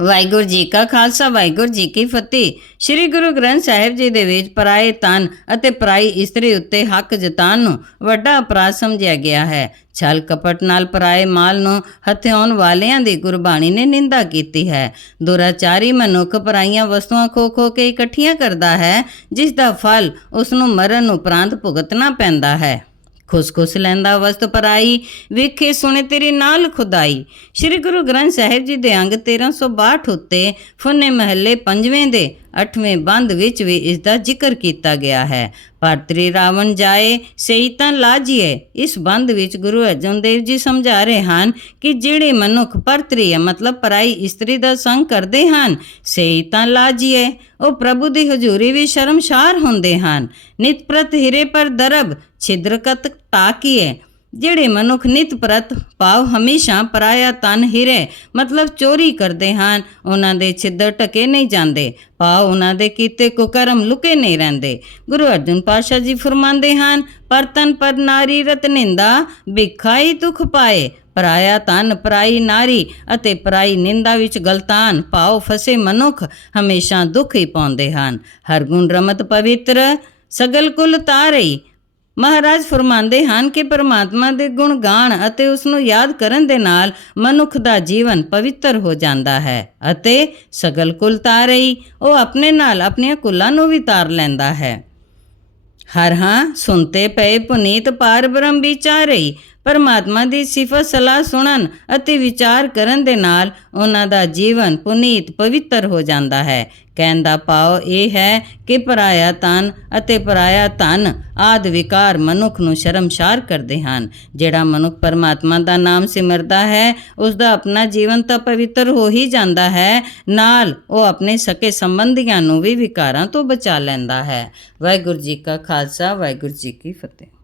ਵਾਹਿਗੁਰੂ ਜੀ ਕਾ ਖਾਲਸਾ, ਵਾਹਿਗੁਰੂ ਜੀ ਕੀ ਫਤਿਹ। ਸ੍ਰੀ ਗੁਰੂ ਗ੍ਰੰਥ ਸਾਹਿਬ ਜੀ ਦੇ ਵਿੱਚ ਪਰਾਏ ਤਨ ਅਤੇ ਪਰਾਈ ਇਸਤਰੀ ਉੱਤੇ ਹੱਕ ਜਤਾਉਣ ਨੂੰ ਵੱਡਾ ਅਪਰਾਧ ਸਮਝਿਆ ਗਿਆ ਹੈ। ਛਲ ਕਪਟ ਨਾਲ ਪਰਾਏ ਮਾਲ ਨੂੰ ਹਥਿਆਉਣ ਵਾਲਿਆਂ ਦੀ ਗੁਰਬਾਣੀ ਨੇ ਨਿੰਦਾ ਕੀਤੀ ਹੈ। ਦੁਰਾਚਾਰੀ ਮਨੁੱਖ ਪਰਾਈਆਂ ਵਸਤੂਆਂ ਖੋ ਖੋ ਕੇ ਇਕੱਠੀਆਂ ਕਰਦਾ ਹੈ ਜਿਸ ਦਾ ਫਲ ਉਸ ਨੂੰ ਮਰਨ ਉਪਰੰਤ ਭੁਗਤਣਾ ਪੈਂਦਾ ਹੈ। ਖੁਸਖੁਸ ਲੈਂਦਾ ਵਸਤ ਪਰਾਈ, ਵੇਖੇ ਸੁਣੇ ਤੇਰੇ ਨਾਲ ਖੁਦਾਈ। ਸ੍ਰੀ ਗੁਰੂ ਗ੍ਰੰਥ ਸਾਹਿਬ ਜੀ ਦੇ ਅੰਗ 1362 ਉੱਤੇ ਫੁੰਨੇ ਮਹੱਲੇ ਪੰਜਵੇਂ ਦੇ 8ਵੇਂ ਬੰਦ ਵਿੱਚ ਵੀ ਇਸ ਦਾ ਜ਼ਿਕਰ ਕੀਤਾ ਗਿਆ ਹੈ। ਭਾਰਤਰੀ ਰਾਵਣ ਜਾਏ, ਸਹੀ ਤਾਂ ਲਾਜੀਏ। ਇਸ ਬੰਦ ਵਿੱਚ ਗੁਰੂ ਅਰਜਨ ਦੇਵ ਜੀ ਸਮਝਾ ਰਹੇ ਹਨ ਕਿ ਜਿਹੜੇ ਮਨੁੱਖ ਪਰਤਰੀ ਹੈ ਮਤਲਬ ਪਰਾਈ ਇਸਤਰੀ ਦਾ ਸੰਗ ਕਰਦੇ ਹਨ, ਸਹੀ ਤਾਂ ਲਾਜੀਏ। ਉਹ ਪ੍ਰਭੂ ਦੀ ਹਜ਼ੂਰੀ ਵਿੱਚ ਸ਼ਰਮਸ਼ਾਰ ਹੁੰਦੇ ਹਨ। ਨਿਤ ਪ੍ਰਤ ਹਿਰੇ ਪਰ ਦਰਬ ਛਿਦਰਕਤ ਤਾਕੀਏ ਜਿਹੜੇ ਮਨੁੱਖ ਨਿਤ ਪ੍ਰਤ ਭਾਵ ਹਮੇਸ਼ਾ ਪਰਾਇਆ ਤਨ ਹਿਰੇ ਮਤਲਬ ਚੋਰੀ ਕਰਦੇ ਹਨ, ਉਹਨਾਂ ਦੇ ਛਿੱਦਰ ਟਕੇ ਨਹੀਂ ਜਾਂਦੇ, ਭਾਵ ਉਹਨਾਂ ਦੇ ਕੀਤੇ ਕੁਕਰਮ ਲੁਕੇ ਨਹੀਂ ਰਹਿੰਦੇ। ਗੁਰੂ ਅਰਜਨ ਪਾਸ਼ਾ ਜੀ ਫਰਮਾਉਂਦੇ ਹਨ ਪਰਤਨ ਪਰ ਨਾਰੀ ਰਤ ਨਿੰਦਾ, ਭਿਖਾਈ ਦੁਖ ਪਾਏ। ਪਰਾਇਆ ਤਨ, ਪਰਾਈ ਨਾਰੀ ਅਤੇ ਪਰਾਈ ਨਿੰਦਾ ਵਿੱਚ ਗਲਤਾਨ, ਭਾਵ ਫਸੇ ਮਨੁੱਖ ਹਮੇਸ਼ਾ ਦੁੱਖ ਹੀ ਪਾਉਂਦੇ ਹਨ। ਹਰ ਗੁਣ ਰਮਤ ਪਵਿੱਤਰ, ਸਗਲ ਕੁਲ ਤਾਰਈ ਮਹਾਰਾਜ ਫਰਮਾਉਂਦੇ ਹਨ ਕਿ ਪਰਮਾਤਮਾ ਦੇ ਗੁਣ ਗਾਣ ਅਤੇ ਉਸ ਨੂੰ ਯਾਦ ਕਰਨ ਦੇ ਨਾਲ ਮਨੁੱਖ ਦਾ ਜੀਵਨ ਪਵਿੱਤਰ ਹੋ ਜਾਂਦਾ ਹੈ ਅਤੇ ਸਗਲ ਕੁਲ ਤਾਰਈ ਉਹ ਆਪਣੇ ਨਾਲ ਆਪਣੀਆਂ ਕੁੱਲਾਂ ਨੂੰ ਵੀ ਤਾਰ ਲੈਂਦਾ ਹੈ। ਹਰ ਹਾਂ ਸੁਨਤੇ ਪਏ ਪੁਨੀਤ ਪਾਰ ਬ੍ਰਹਮ ਵਿਚਾਰਈ ਪਰਮਾਤਮਾ ਦੀ ਸਿਫਤ ਸਲਾਹ ਸੁਣਨ ਅਤੇ ਵਿਚਾਰ ਕਰਨ ਦੇ ਨਾਲ ਉਹਨਾਂ ਦਾ ਜੀਵਨ ਪੁਨੀਤ ਪਵਿੱਤਰ ਹੋ ਜਾਂਦਾ ਹੈ। ਕਹਿਣ ਦਾ ਭਾਵ ਇਹ ਹੈ ਕਿ ਪਰਾਇਆ ਤਨ ਅਤੇ ਪਰਾਇਆ ਧਨ ਆਦ ਵਿਕਾਰ ਮਨੁੱਖ ਨੂੰ ਸ਼ਰਮਸ਼ਾਰ ਕਰਦੇ ਹਨ। ਜਿਹੜਾ ਮਨੁੱਖ ਪਰਮਾਤਮਾ ਦਾ ਨਾਮ ਸਿਮਰਦਾ ਹੈ, ਉਸ ਦਾ ਆਪਣਾ ਜੀਵਨ ਤਾਂ ਪਵਿੱਤਰ ਹੋ ਹੀ ਜਾਂਦਾ ਹੈ, ਨਾਲ ਉਹ ਆਪਣੇ ਸਕੇ ਸੰਬੰਧੀਆਂ ਨੂੰ ਵੀ ਵਿਕਾਰਾਂ ਤੋਂ ਬਚਾ ਲੈਂਦਾ ਹੈ। ਵਾਹਿਗੁਰੂ ਜੀ ਕਾ ਖਾਲਸਾ, ਵਾਹਿਗੁਰੂ ਜੀ ਕੀ ਫਤਿਹ।